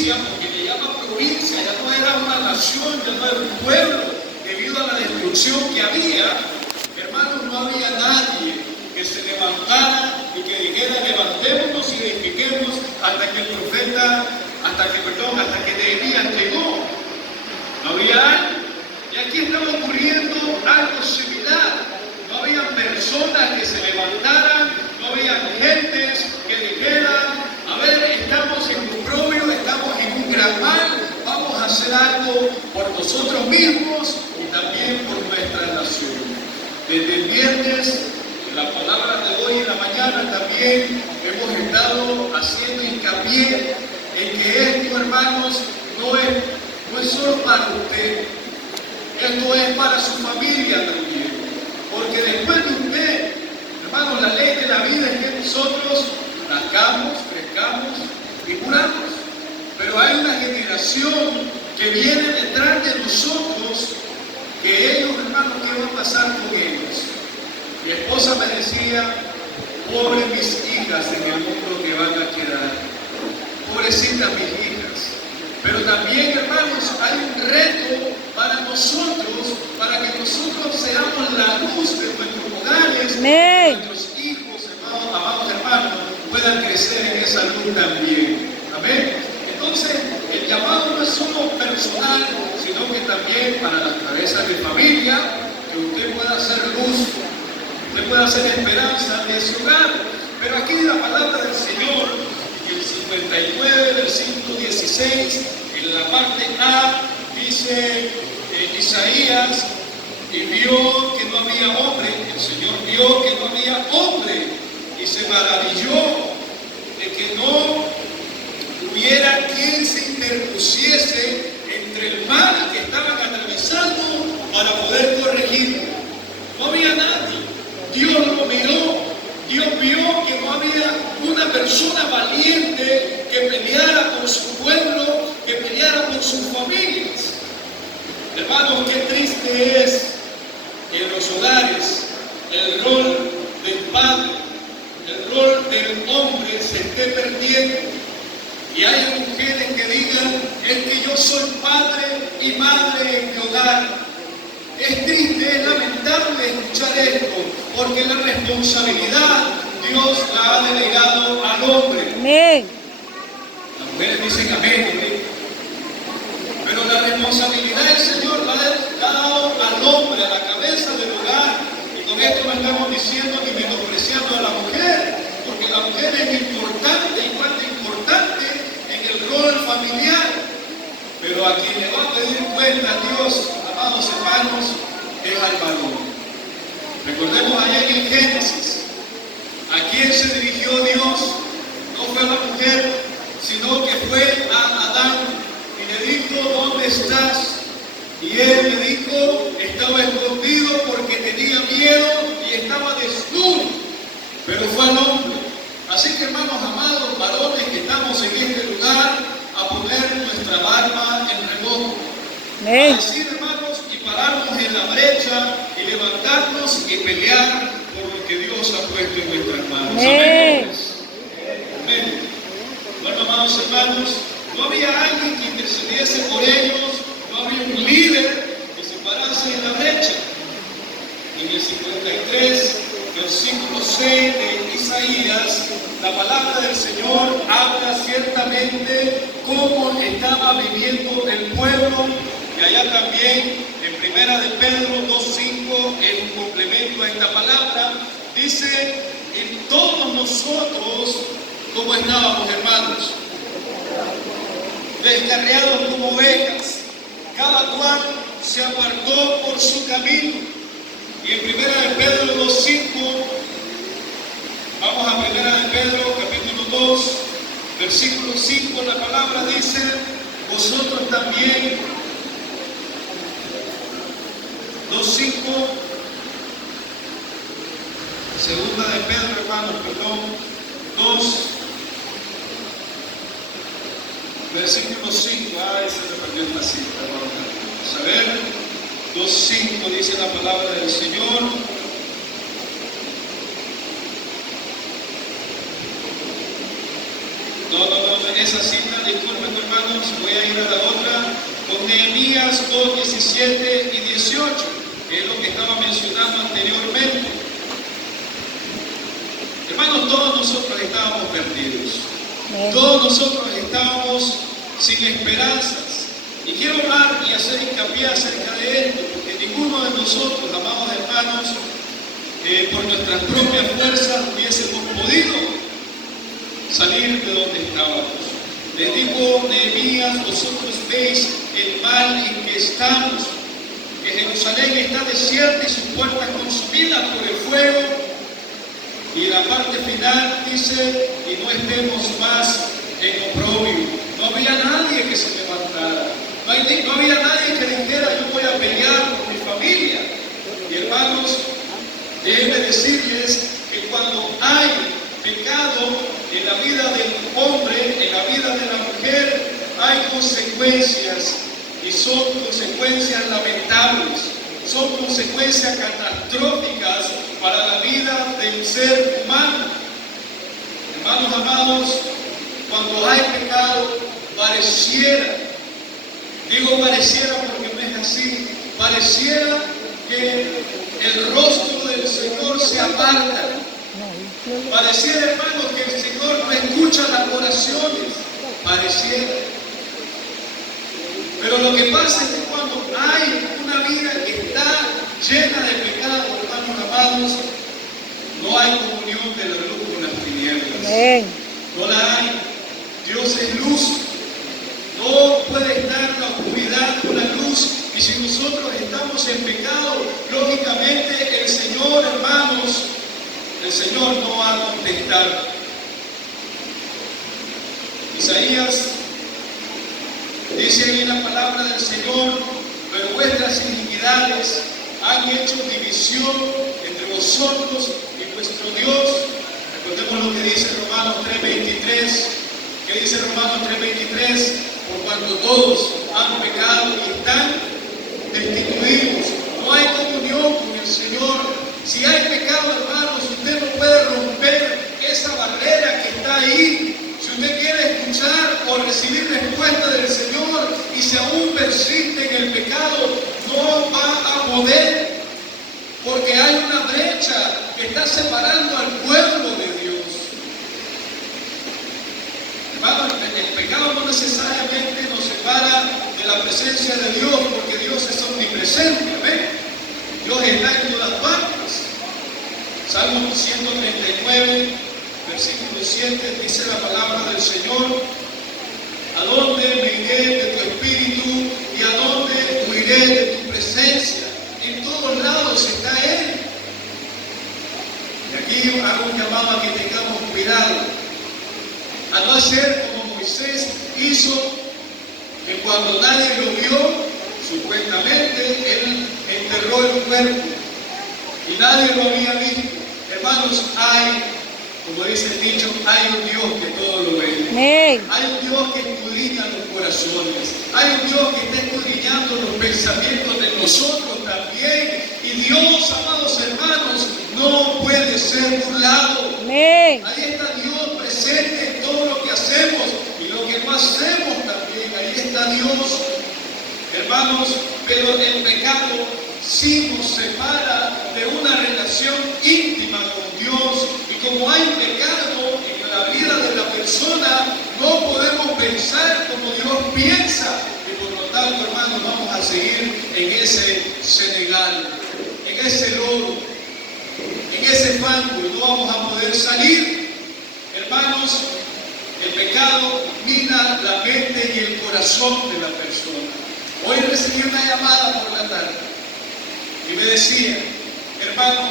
provincia, porque le llama provincia, ya no era una nación, ya no era un pueblo, debido a la destrucción que había. Hermanos, no había nadie que se levantara y que dijera: levantémonos y edifiquemos hasta que el profeta, hasta que Nehemías llegó. No había alguien. Y aquí estaba ocurriendo algo similar. No había personas que se levantaran, no había gentes que dijeran: a ver, estamos en un propio, estamos en un gran mal, vamos a hacer algo por nosotros mismos y también por nuestra nación. Desde el viernes, en la palabra de hoy en la mañana también hemos estado haciendo hincapié en que esto, hermanos, no es solo para usted, esto es para su familia también. Porque después de usted, hermanos, la ley de la vida es que nosotros nazcamos, crezcamos y curamos. Pero hay una generación que viene detrás de nosotros, que ellos, hermanos, ¿qué va a pasar con ellos? Mi esposa me decía: pobres mis hijas en el mundo que van a quedar, pobrecitas mis hijas. Pero también, hermanos, hay un reto para nosotros, para que nosotros seamos la luz de nuestros hogares, que nuestros hijos, amados hermanos, puedan crecer en esa luz también. Amén. Entonces, el llamado no es solo personal, sino que también para las cabezas de familia, que usted pueda hacer luz, usted pueda hacer esperanza de ese hogar. Pero aquí la palabra del Señor, el 59, versículo 16, en la parte A, dice Isaías: y vio que no había hombre, el Señor vio que no había hombre, y se maravilló de que no hubiera quien se interpusiese entre el mal que estaban atravesando para poder corregirlo. No había nadie. Dios lo miró. Dios vio que no había una persona valiente que peleara por su pueblo, que peleara por sus familias. Hermanos, qué triste es que en los hogares el rol del padre, el rol del hombre se esté perdiendo. Y hay mujeres que digan: es que yo soy padre y madre en mi hogar. Es triste, es lamentable escuchar esto, porque la responsabilidad Dios la ha delegado al hombre. Amén. Las mujeres dicen amén, amén. Pero la responsabilidad del Señor la ha dado al hombre, a la cabeza del hogar. Y con esto no estamos diciendo ni menospreciando a la mujer, porque la mujer es importante, igual de importante en el rol familiar. Pero a quien le va a pedir cuenta a Dios, amados hermanos, es al varón. Recordemos allá en el Génesis, ¿a quién se dirigió Dios? No fue a la mujer, sino que fue a Adán y le dijo: ¿dónde estás? Y él le dijo: estaba escondido porque tenía miedo y estaba desnudo. Pero fue al hombre. Así que, hermanos amados, varones que estamos en este lugar, a poner nuestra barba en remojo. A decir, hermanos, y pararnos en la brecha y levantarnos y pelear por lo que Dios ha puesto en nuestras manos. Amén. Amén. Bueno, amados hermanos, no había alguien que intercediese por ellos, no había un líder que se parase en la brecha. En el 53, versículo 6 de Isaías, la palabra del Señor habla ciertamente cómo estaba viviendo el pueblo, y allá también en Primera de Pedro 2:5, en un complemento a esta palabra, dice: y todos nosotros, ¿cómo estábamos, hermanos? Descarriados como ovejas, cada cual se apartó por su camino. Y en Primera de Pedro 2:5, vamos a Primera de Pedro, capítulo 2, versículo 5, la palabra dice: vosotros también, 2:5, segunda de Pedro, hermanos, perdón, 2, versículo 5, ese se perdió en la cita, vamos a ver, 2:5 dice la palabra del Señor: No, esa cita, disculpen hermanos, voy a ir a la otra, con Nehemías 2, 17 y 18, que es lo que estaba mencionando anteriormente. Hermanos, todos nosotros estábamos perdidos, todos nosotros estábamos sin esperanzas. Y quiero hablar y hacer hincapié acerca de esto, porque ninguno de nosotros, amados hermanos, por nuestras propias fuerzas hubiésemos podido salir de donde estábamos. Les digo, Nehemías, vosotros veis el mal en que estamos, que Jerusalén está desierta y sus puertas consumidas por el fuego. Y la parte final dice, y no estemos más en oprobio. No había nadie que se levantara, no había nadie que dijera, yo voy a pelear por mi familia. Y hermanos, déjenme decirles que cuando hay pecado en la vida del hombre, en la vida de la mujer, hay consecuencias, y son consecuencias lamentables, son consecuencias catastróficas para la vida del ser humano. Hermanos amados, cuando hay pecado, pareciera, digo pareciera porque no es así, pareciera que el rostro del Señor se aparta. Pareciera, hermanos, que el Señor no escucha las oraciones. Pareciera. Pero lo que pasa es que cuando hay una vida que está llena de pecado, hermanos amados, no hay comunión de la luz con las tinieblas. No la hay. Dios es luz. No puede estar la oscuridad con la luz. Y si nosotros estamos en pecado, lógicamente el Señor, hermanos, el Señor no va a contestar. Isaías dice ahí la palabra del Señor, pero vuestras iniquidades han hecho división entre vosotros y vuestro Dios. Recordemos lo que dice Romanos 3:23. ¿Qué dice Romanos 3:23? Por cuanto todos han pecado y están destituidos. No hay comunión con el Señor. Si hay pecado, hermanos, usted no puede romper esa barrera que está ahí. Si usted quiere escuchar o recibir respuesta del Señor y si aún persiste en el pecado, no va a poder, porque hay una brecha que está separando al pueblo de Dios. Hermanos, el pecado no necesariamente nos separa de la presencia de Dios, porque Dios es omnipresente, ¿ven? Dios está en todas partes. Salmo 139, versículo 7, dice la palabra del Señor: ¿a dónde me iré de tu espíritu y a dónde huiré de tu presencia? En todos lados está Él. Y aquí hago un llamado a que tengamos cuidado, a no hacer como Moisés hizo, que cuando nadie lo vio, supuestamente él enterró el cuerpo y nadie lo había visto. Hermanos, hay, como dice el dicho, hay un Dios que todo lo ve. Hay un Dios que escudriña los corazones. Hay un Dios que está escudriñando los pensamientos de nosotros también. Y Dios, amados hermanos, no puede ser burlado. Ahí está Dios presente en todo lo que hacemos y lo que no hacemos también. Ahí está Dios. Hermanos, pero el pecado sí nos separa de una relación íntima con Dios. Y como hay pecado en la vida de la persona, no podemos pensar como Dios piensa. Y por lo tanto, hermanos, vamos a seguir en ese Senegal, en ese lodo, en ese fango, y no vamos a poder salir. Hermanos, el pecado mina la mente y el corazón de la persona. Hoy recibí una llamada por la tarde y me decía: hermano,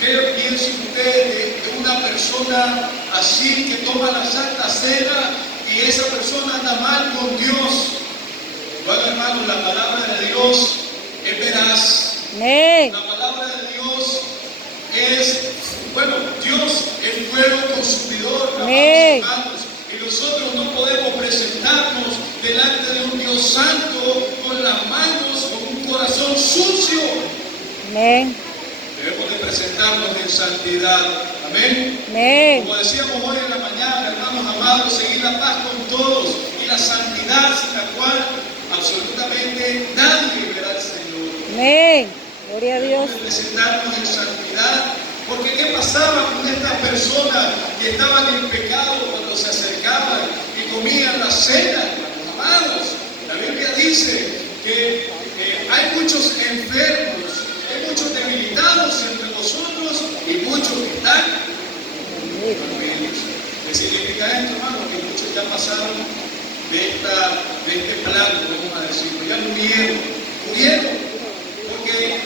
¿qué piensa usted de una persona así que toma la Santa Cena y esa persona anda mal con Dios? Bueno, hermano, la palabra de Dios es veraz. La palabra de Dios es, bueno, Dios es fuego consumidor, hermanos. Y nosotros no podemos presentarnos delante de un Dios santo con las manos, con un corazón sucio. Debemos de presentarnos en santidad Amén. Amén. Como decíamos hoy en la mañana, hermanos amados, seguir la paz con todos y la santidad sin la cual absolutamente nadie verá al Señor. Amén. Gloria a Dios. Debemos presentarnos en santidad, porque ¿qué pasaba con estas personas que estaban en pecado cuando se acercaban y comían la cena, hermanos amados? La Biblia dice que hay muchos enfermos, hay muchos debilitados entre vosotros y muchos que están enfermos. ¿Qué significa esto, hermano? Que muchos ya pasaron de este plano, vamos a decirlo, ya murieron, porque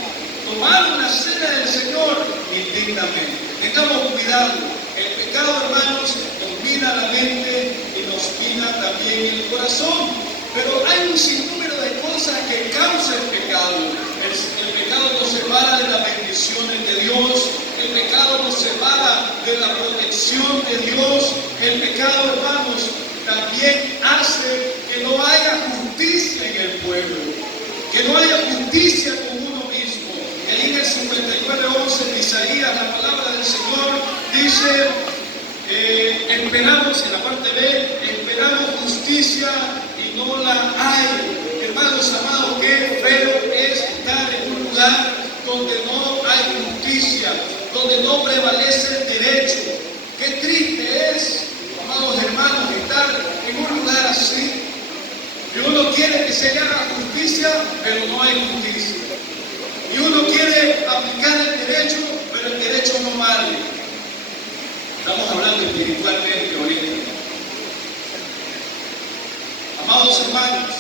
tomaron la cena del Señor indignamente. Tengamos cuidado, el pecado, hermanos, nos mina la mente y nos mina también el corazón. Pero hay un sinnúmero de cosas que causan el pecado. El pecado nos separa de las bendiciones de Dios. El pecado nos separa de la protección de Dios. El pecado, hermanos, también hace que no haya justicia en el pueblo. Que no haya justicia con uno mismo. Y ahí en el 59:11 de Isaías, la palabra del Señor dice, esperamos, en la parte B, esperamos justicia y no la hay. Hermanos amados, qué feo es estar en un lugar donde no hay justicia, donde no prevalece el derecho. Qué triste es, amados hermanos, estar en un lugar así. Y uno quiere que se haga justicia, pero no hay justicia. Y uno quiere aplicar el derecho, pero el derecho no vale. Estamos hablando espiritualmente ahorita. Amados hermanos,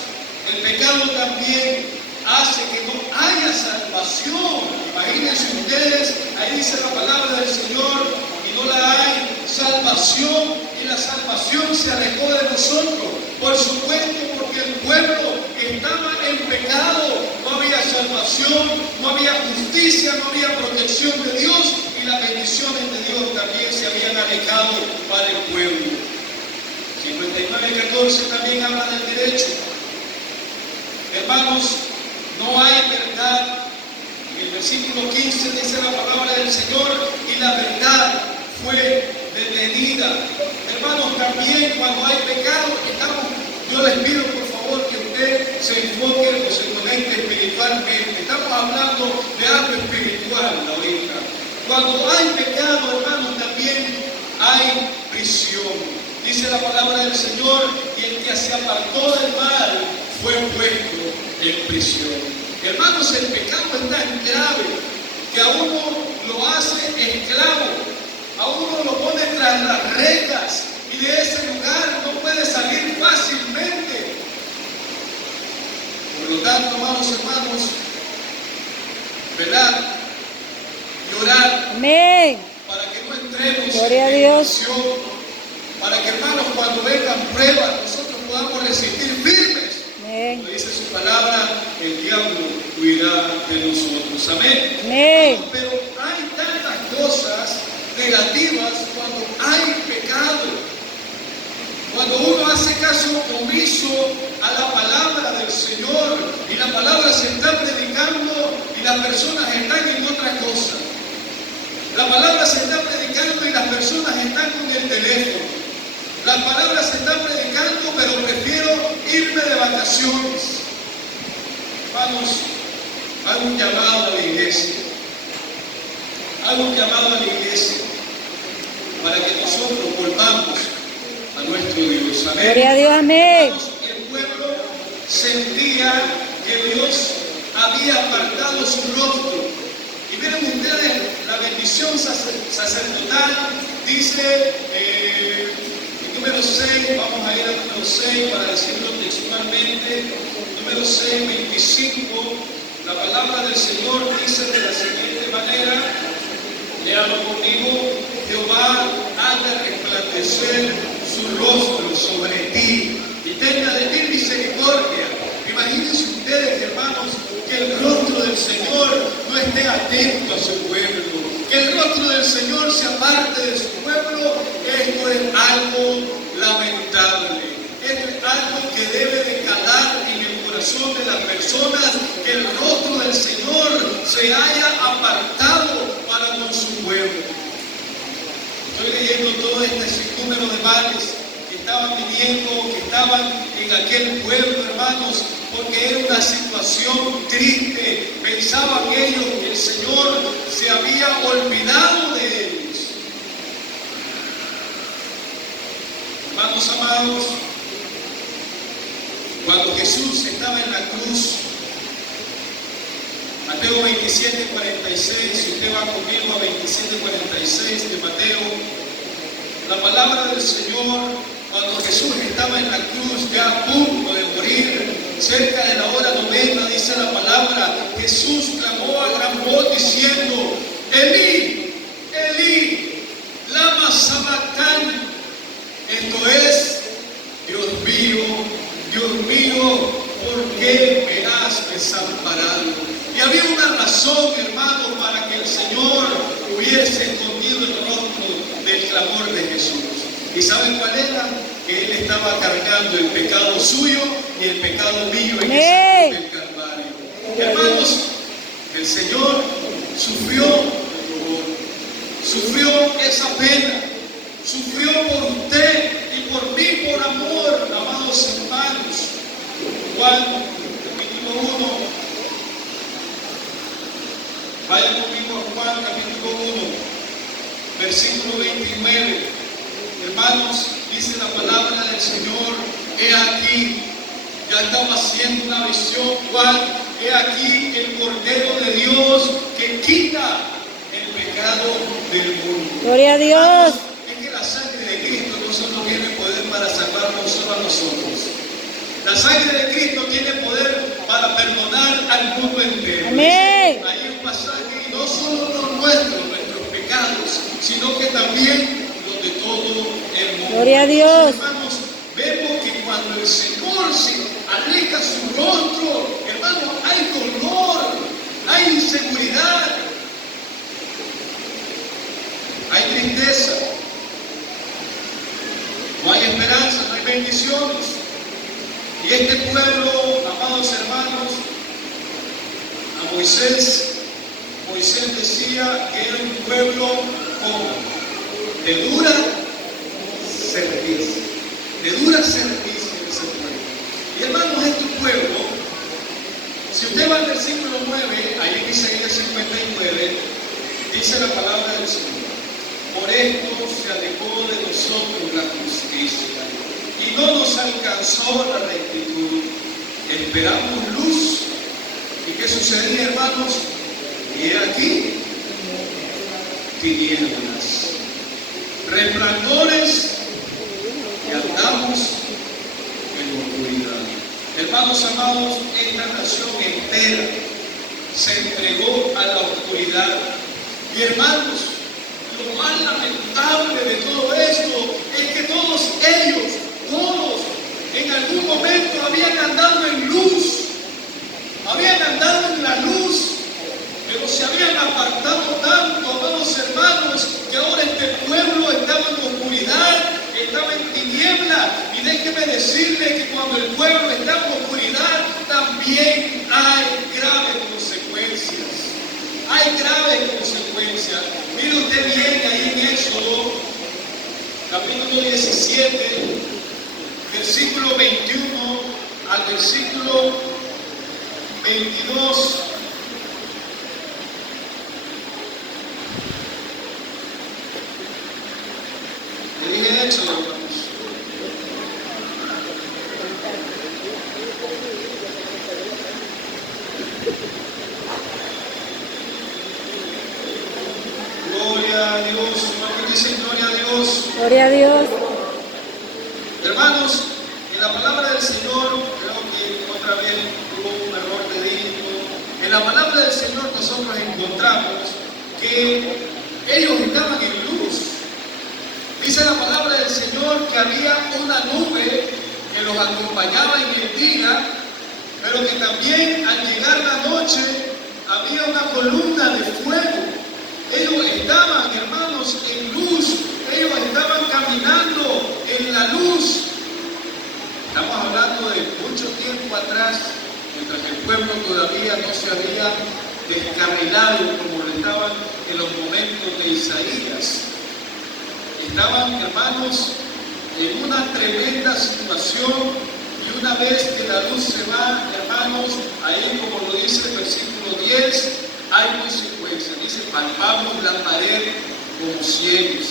el pecado también hace que no haya salvación. Imagínense ustedes, ahí dice la palabra del Señor, y no la hay salvación, y la salvación se alejó de nosotros. Por supuesto, porque el pueblo estaba en pecado, no había salvación, no había justicia, no había protección de Dios, y las bendiciones de Dios también se habían alejado para el pueblo. 59:14 también habla del derecho. Hermanos, no hay verdad. En el versículo 15 dice la palabra del Señor, y la verdad fue detenida. Hermanos, también cuando hay pecado, yo les pido por favor que usted se enfoque o se conecte espiritualmente. Estamos hablando de algo espiritual ahorita. Cuando hay pecado, hermanos, también hay prisión. Dice la palabra del Señor, y el que se apartó del mal fue puesto en prisión. Hermanos, el pecado es tan grave que a uno lo hace esclavo, a uno lo pone tras las rejas y de ese lugar no puede salir fácilmente. Por lo tanto, amados hermanos, velar y orar. Amén. Para que no entremos Gloria a en Dios. tentación. Para que, hermanos, cuando vengan pruebas, nosotros podamos resistir firmes. Amén. Como dice su palabra, el diablo huirá de nosotros. Amén. Amén. Pero hay tantas cosas negativas cuando hay pecado. Cuando uno hace caso omiso a la palabra del Señor y la palabra se está predicando y las personas están en otra cosa. La palabra se está predicando y las personas están con el teléfono. La palabra se está predicando, pero prefiero irme de vacaciones. Vamos, hago un llamado a la iglesia. Hago un llamado a la iglesia para que nosotros volvamos a nuestro Dios. Amén. Gloria a Dios. Amén. El pueblo sentía que Dios había apartado su rostro. Y miren ustedes, la bendición sacerdotal dice, número 6, vamos a ir al número 6 para decirlo textualmente. Número 6, 25, la palabra del Señor dice de la siguiente manera, léalo conmigo, Jehová haga resplandecer su rostro sobre ti y tenga de ti misericordia. Imagínense ustedes, hermanos, que el rostro del Señor no esté atento a su pueblo, que el rostro del Señor se aparte de su pueblo. Esto es algo lamentable, esto es algo que debe de calar en el corazón de las personas, que el rostro del Señor se haya apartado para con su pueblo. males que estaban viniendo, que estaban en aquel pueblo, hermanos, porque era una situación triste. Pensaban ellos que el Señor se había olvidado de ellos. Hermanos amados, cuando Jesús estaba en la cruz, Mateo 27:46, si usted va conmigo a 27:46 de Mateo, la palabra del Señor, cuando Jesús estaba en la cruz, ya a punto de morir, cerca de la hora novena, dice la palabra, Jesús clamó a gran voz diciendo, Elí, Elí, lama sabactani. Esto es, Dios mío, ¿por qué me has desamparado? Y había una razón, hermano, para que el Señor hubiese escondido el rostro del clamor de Jesús. ¿Y saben cuál era? Que Él estaba cargando el pecado suyo y el pecado mío en esa cruz del Calvario. Hermanos, el Señor sufrió el dolor, sufrió esa pena, sufrió por usted y por mí por amor, amados hermanos. Juan, capítulo 1. Vayan conmigo a Juan, capítulo 1, versículo 29. Hermanos, dice la palabra del Señor, he aquí, ya estaba haciendo una visión, Juan, he aquí el Cordero de Dios que quita el pecado del mundo. Gloria a Dios. Hermanos, es que la sangre de Cristo no solo tiene poder para salvarnos solo a nosotros. La sangre de Cristo tiene poder para perdonar al mundo entero. Amén. Hay un pasaje, y no solo los nuestros pecados, sino que también los de todo el mundo. Gloria a Dios. Hermanos, vemos que cuando el Señor se aleja su rostro, hermanos, hay dolor, hay inseguridad, hay tristeza, no hay esperanza, no hay bendiciones. Y este pueblo, amados hermanos, a Moisés decía que era un pueblo de dura servicio, ese pueblo. Y hermanos, este pueblo, si usted va al versículo 9, ahí en Isaías 59, dice la palabra del Señor, por esto se alejó de nosotros la justicia y no nos alcanzó la rectitud. Esperamos luz. ¿Y qué sucedía, hermanos? Y aquí, tinieblas, resplandores, y andamos en oscuridad. Hermanos amados, esta nación entera se entregó a la oscuridad. Y hermanos, lo más lamentable de todo esto es que todos ellos, en algún momento habían andado en luz, habían andado en la luz, pero se habían apartado tanto, amados hermanos, que ahora este pueblo estaba en oscuridad, estaba en tiniebla. Y déjeme decirle que cuando el pueblo está en oscuridad, también hay graves consecuencias. Hay graves consecuencias. Mire usted bien ahí en Éxodo, capítulo 17, versículo 21 al versículo 22. Le dije Éxodo, hermanos. Gloria a Dios. ¿Cuántos dicen gloria a Dios? Gloria a Dios. Hermanos, en la palabra del Señor, creo que otra vez hubo un error de dígito. En la palabra del Señor nosotros encontramos que ellos estaban en luz. Dice la palabra del Señor que había una nube que los acompañaba en el día, pero que también al llegar la noche había una columna de fuego. Ellos estaban, hermanos, en luz. Ellos estaban caminando en la luz. Estamos hablando de mucho tiempo atrás, mientras que el pueblo todavía no se había descarrilado como lo estaban en los momentos de Isaías. Estaban, hermanos, en una tremenda situación, y una vez que la luz se va, hermanos, ahí como lo dice el versículo 10, hay consecuencias. Dice, palpamos la pared como ciegos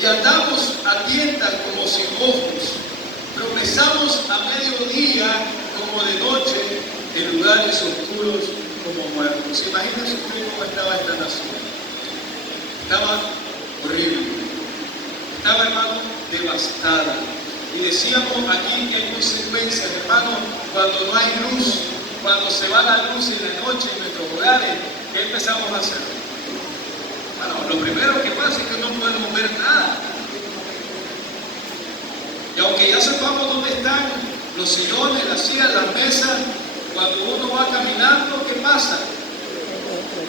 y andamos a tientas como sin ojos, tropezamos a mediodía como de noche, en lugares oscuros como muertos. Imagínense ustedes cómo estaba esta nación. Estaba horrible, estaba, hermano, devastada. Y decíamos aquí que hay consecuencias, hermano, cuando no hay luz, cuando se va la luz en la noche en nuestros hogares, ¿qué empezamos a hacer? Bueno, lo primero que pasa es que no podemos ver nada. Y aunque ya sepamos dónde están los sillones, las sillas, las mesas, cuando uno va caminando, ¿qué pasa?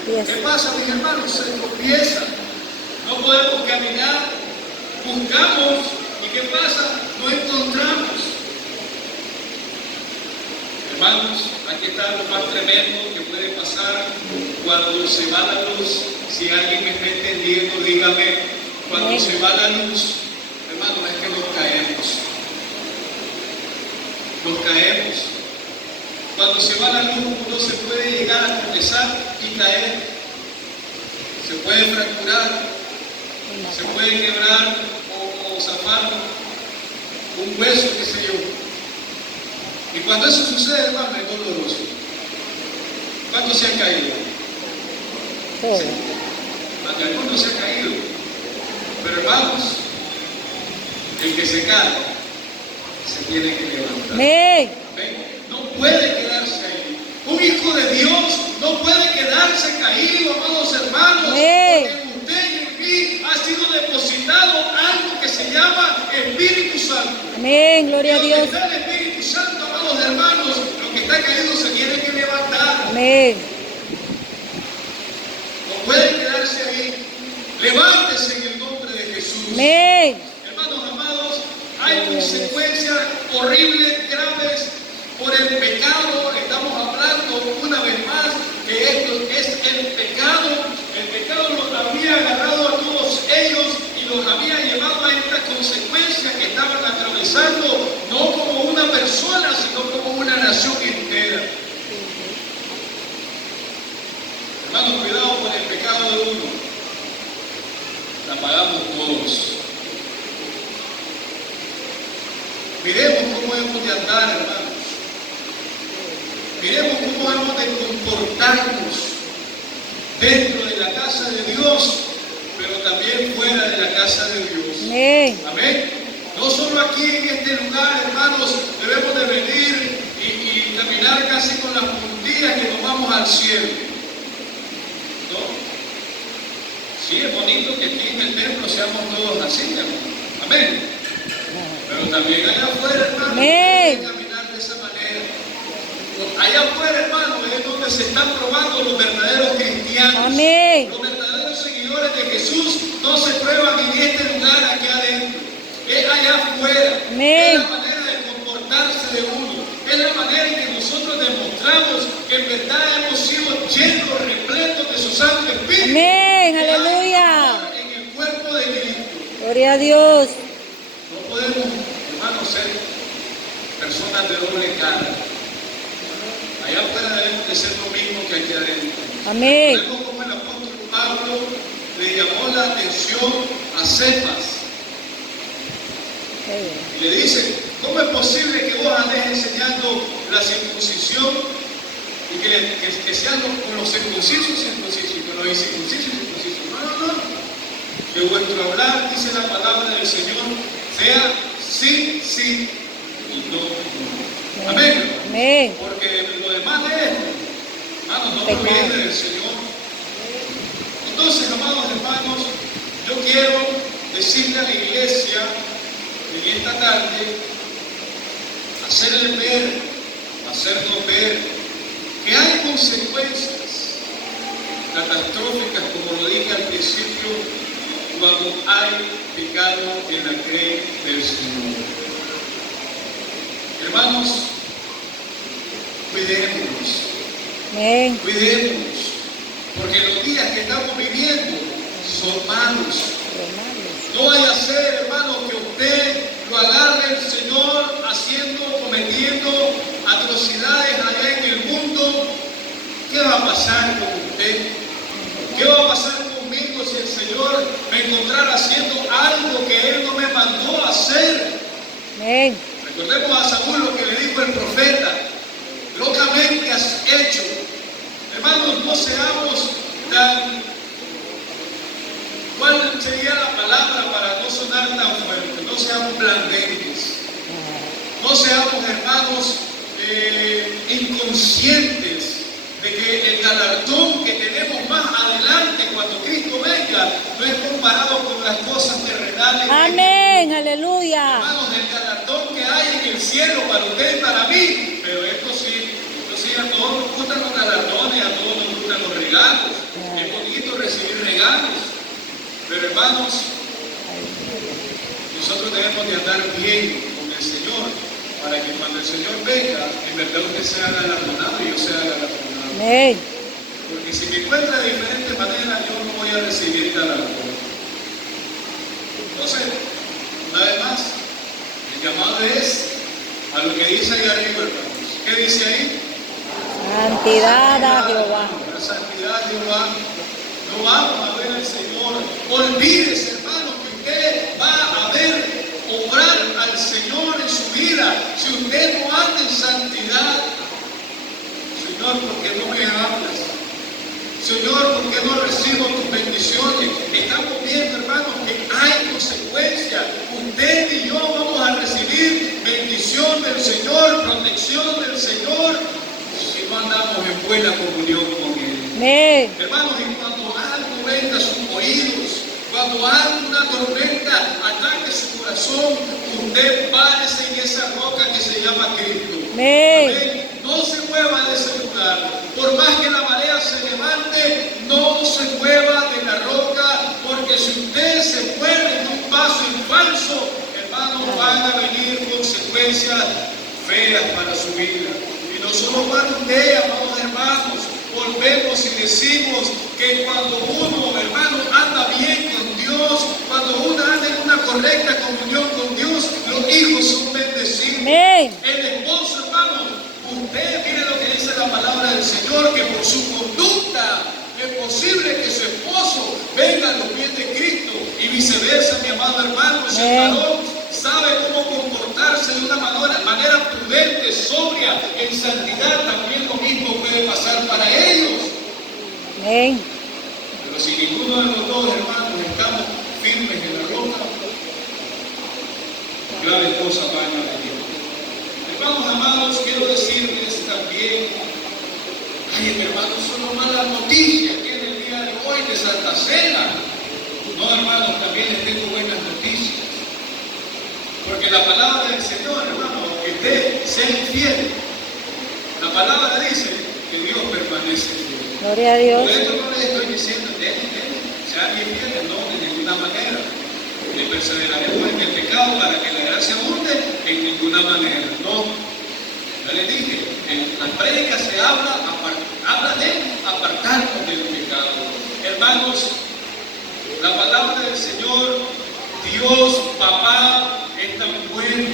¿Qué pasa, mis hermanos? Se tropieza. No podemos caminar, buscamos, ¿y qué pasa? No encontramos. Hermanos, aquí está lo más tremendo que puede pasar cuando se va la luz. Si alguien me está entendiendo, dígame, cuando se va la luz, hermanos, es que nos caemos. Nos caemos. Cuando se va la luz, uno se puede llegar a tropezar y caer. Se puede fracturar, se puede quebrar o zafar un hueso, qué sé yo. Y cuando eso sucede, hermano, es doloroso. ¿Cuántos se han caído? Todo. Algunos se han caído. Pero hermanos, el que se cae, se tiene que levantar. Amén. Amén. No puede quedarse ahí. Un hijo de Dios no puede quedarse caído, amados hermanos. Amén. Porque en usted y en mí ha sido depositado algo que se llama Espíritu Santo. Amén. Gloria a Y Dios. donde está el Espíritu Santo, amados hermanos, lo que está caído se tiene que levantar. Amén. No puede quedarse ahí. Levántese en el nombre de Jesús. Amén. Hermanos amados, hay consecuencias horribles, graves por el pecado. Estamos hablando una vez más que esto es el pecado. El pecado los había agarrado a todos ellos y los había llevado a estas consecuencias que estaban atravesando, no como una persona, sino como una nación entera. Hermanos, cuidado con el pecado de uno. La pagamos todos. Miremos cómo hemos de andar, hermanos. Miremos cómo hemos de comportarnos dentro de la casa de Dios, pero también fuera de la casa de Dios. Amén. Amén. No solo aquí en este lugar, hermanos, debemos de venir y caminar casi con las puntillas que nos vamos al cielo. ¿No? Sí, es bonito que aquí en el templo seamos todos así, hermano. Amén. Pero también allá afuera, hermano, Amén. no caminar de esa manera. Allá afuera, hermano, es donde se están probando los verdaderos cristianos. Amén. Los verdaderos seguidores de Jesús no se prueban en este lugar aquí adentro. Es allá afuera. Amén. Es la manera de comportarse de uno. Es la manera en que nosotros demostramos que en verdad hemos sido llenos, repletos de su Santo Espíritu. Amén. Que hay Aleluya. amor en el cuerpo de Cristo. Gloria a Dios. No podemos, hermanos, ser personas de doble cara. Allá afuera debemos de ser lo mismo que aquí adentro. Amén. Vemos como el apóstol Pablo le llamó la atención a Cefas y le dice, ¿cómo es posible que vos andes enseñando la circuncisión y que sean con los circuncisos y con los incircuncisos? No. Que vuestro hablar, dice la palabra del Señor, sea sí, sí y no, no. Amén. Amén. Porque lo demás de esto, hermanos, no proviene del Señor. Entonces, amados hermanos, yo quiero decirle a la iglesia en esta tarde, hacernos ver que hay consecuencias catastróficas, como lo dije al principio, cuando hay pecado en la creencia del Señor. Hermanos, cuidémonos. Amén. Cuidémonos, porque los días que estamos viviendo son malos. No vaya a ser, hermano, que usted lo agarre el Señor cometiendo atrocidades allá en el mundo. ¿Qué va a pasar con usted? ¿Qué va a pasar conmigo si el Señor me encontrara haciendo algo que Él no me mandó a hacer? Amén. Recordemos a Saúl lo que le dijo el profeta: locamente has hecho. Hermanos, no seamos tan... ¿Cuál sería la palabra para no sonar tan fuerte? No seamos blandentes. No seamos, hermanos, inconscientes de que el galardón que tenemos más adelante cuando Cristo venga no es comparado con las cosas terrenales. Amén, aleluya. Hermanos, el galardón que hay en el cielo para usted y para mí, pero esto sí, a todos nos gustan los galardones, a todos nos gustan los regalos. Es bonito recibir regalos, pero hermanos, nosotros debemos de andar bien con el Señor para que cuando el Señor venga, en verdad usted sea galardonado y yo sea galardonado. Amén. Porque si me encuentra de diferentes maneras, yo no voy a recibir galardón. Entonces, una vez más, el llamado es a lo que dice ahí arriba, hermanos. ¿Qué dice ahí? Santidad a Jehová. La santidad de Jehová. No vamos a ver al Señor. Olvídese, hermano, que usted va a ver obrar al Señor en su vida. Si usted no anda en santidad, Señor, ¿por qué no me hablas? Señor, ¿por qué no recibo tus bendiciones? Estamos viendo, hermanos, que hay consecuencias. Usted y yo vamos a recibir bendición del Señor, protección del Señor, si no andamos en buena comunión con Él. Amén. Hermanos, y cuando algo venga a sus oídos, cuando alguna tormenta ataque su corazón, usted párese en esa roca que se llama Cristo. Amén. Amén. No se mueva de ese lugar. Por más que la marea se levante, no se mueva de la roca, porque si usted se mueve en un paso en falso, hermanos, van a venir consecuencias feas para su vida. Y no solo para usted, amados hermanos, volvemos y decimos que cuando uno, hermano, anda bien con Dios, cuando uno anda en una correcta comunión con Dios, los hijos son bendecidos. Amén. El esposo, hermano, usted mire lo que dice la palabra del Señor, que por su conducta es posible que su esposo venga a los pies de Cristo y viceversa, mi amado hermano. Si el varón sabe cómo comportarse de una manera prudente, sobria, en santidad, también lo mismo puede pasar para ellos. Amén. Pero si ninguno de los dos, hermanos, estamos firmes en la roca, graves cosas van a venir. Hermanos amados, quiero decirles también, ay, hermanos, son malas noticias que en el día de hoy de Santa Cena. No, hermanos, también les tengo buenas noticias. Porque la palabra del Señor, hermano, que usted sea infiel, la palabra dice que Dios permanece fiel. Gloria a Dios. Por esto no les estoy diciendo, sean infieles, no, de ninguna manera. Le perseveraremos en el pecado para que la gracia abunde, en ninguna manera, no. Ya les dije, en la prédica se habla de apartarnos del pecado. Hermanos, la palabra del Señor, Dios, Papá, es tan bueno,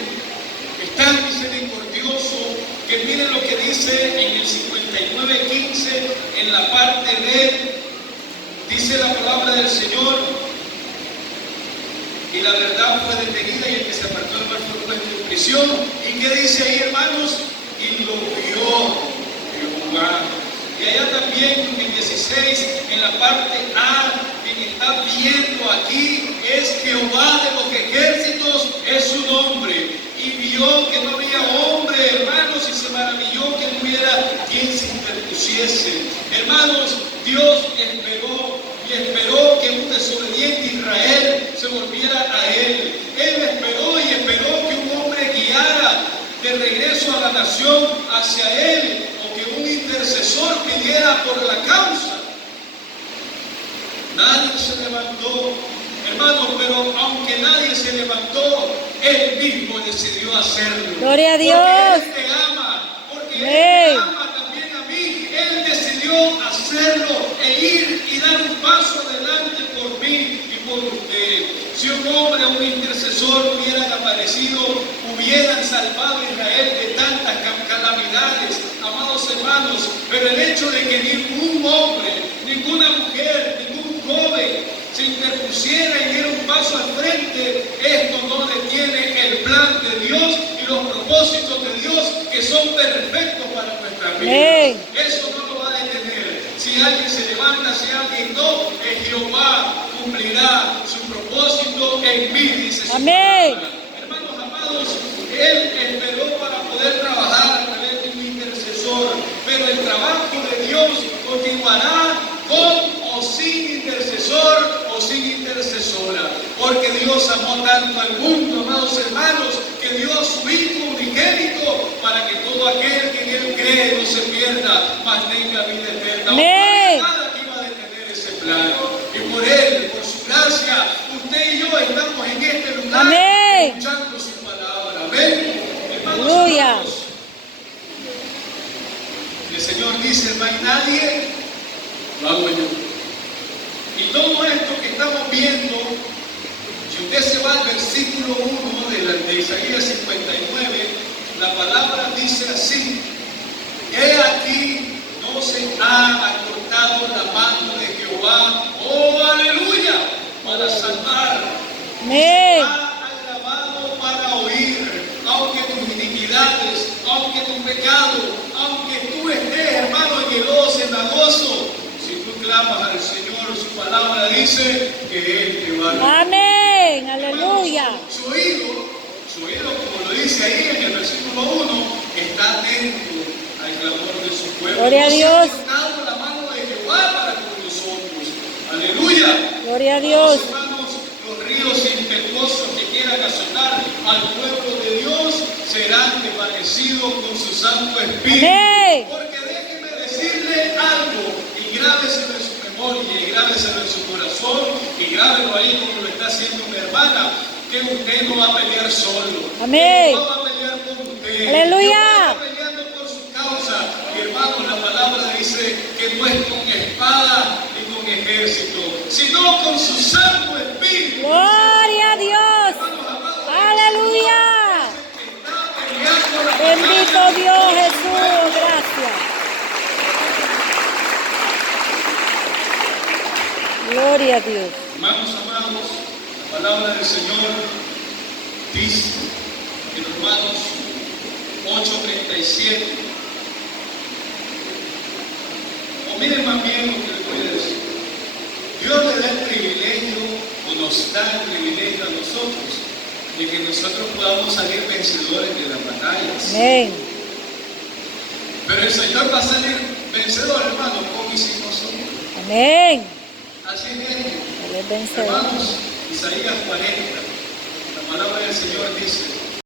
es tan misericordioso, que miren lo que dice en el 59:15, en la parte D, dice la palabra del Señor: y la verdad fue detenida y el que se apartó del mal fue puesto en prisión. ¿Y qué dice ahí, hermanos? Y lo vio Jehová. Y allá también en 16, en la parte A, quien está viendo aquí es Jehová de los ejércitos, es su nombre. Y vio que no había hombre, hermanos, y se maravilló que no hubiera quien se interpusiese. Hermanos, Dios esperó y esperó que un desobediente Israel se volviera a Él. Él esperó y esperó que un hombre guiara de regreso a la nación hacia Él, o que un intercesor pidiera por la causa. Nadie se levantó, hermanos, pero aunque nadie se levantó, Él mismo decidió hacerlo. Gloria a Dios. Porque Él te ama, porque Él me ama también a mí. Él decidió hacerlo e ir y dar un paso adelante por mí y por usted. Si un hombre o un intercesor hubieran aparecido, hubieran salvado a Israel de tantas calamidades, amados hermanos, pero el hecho de que ningún hombre, ninguna mujer, ningún joven se interpusiera y diera un paso al frente, esto no detiene el plan de Dios y los propósitos de Dios que son perfectos para nuestra vida. Eso no lo va a detener. Si alguien se levanta, si alguien no, Jehová cumplirá su propósito en mí, dice su palabra. Hermanos amados, Él esperó para poder trabajar a través de un intercesor, pero el trabajo de Dios continuará con o sin intercesor o sin intercesora, porque Dios amó tanto al mundo, amados hermanos, que dio a su Hijo unigénito para que todo aquel que en Él cree no se pierda, mas tenga vida eterna. Nada que iba a detener ese plan. Y por Él, por su gracia, usted y yo estamos en este lugar escuchando su palabra. Amén. Hermanos, el Señor dice: no hay nadie, lo hago yo. Y todo esto que estamos viendo, si usted se va al versículo 1 de Isaías 59, la palabra dice así: he aquí, no se ha acortado la mano de Jehová, oh aleluya, para salvar, se ha agravado para oír, aunque tus iniquidades, aunque tu pecado, aunque tú estés, hermano, en el lodo cenagoso, si tú clamas al Señor, su palabra dice que Él te va a dar. Amén, aleluya. Su oído, como lo dice ahí en el versículo 1, está atento al clamor de su pueblo. Gloria a Dios. No se ha cortado la mano de Jehová para con nosotros. Aleluya. Gloria a Dios. Hermanos, los ríos impetuosos que quieran azotar al pueblo de Dios serán desvanecidos con su Santo Espíritu. Amén. Porque déjeme decirle algo, y grábeselo en su memoria, y grábeselo en su corazón, y grábelo ahí como lo está haciendo mi hermana, que usted no va a pelear solo. Amén. No va a pelear con usted. Aleluya. Está peleando por su causa. Y hermanos, la palabra dice que no es con espada ni con ejército, sino con su Santo Espíritu. Gloria a Dios. Aleluya. Bendito Dios Jesús. Gracias. Gloria a Dios. Hermanos amados, la palabra del Señor dice en Romanos 8:37. O miren más bien lo que les voy a decir. Dios le da el privilegio, o nos da el privilegio a nosotros, de que nosotros podamos salir vencedores de las batallas. Amén. Pero el Señor va a salir vencedor, hermano, con y sin nosotros. Amén. Así es esto. Él es vencedor. Hermanos, Isaías 40, la palabra del Señor dice: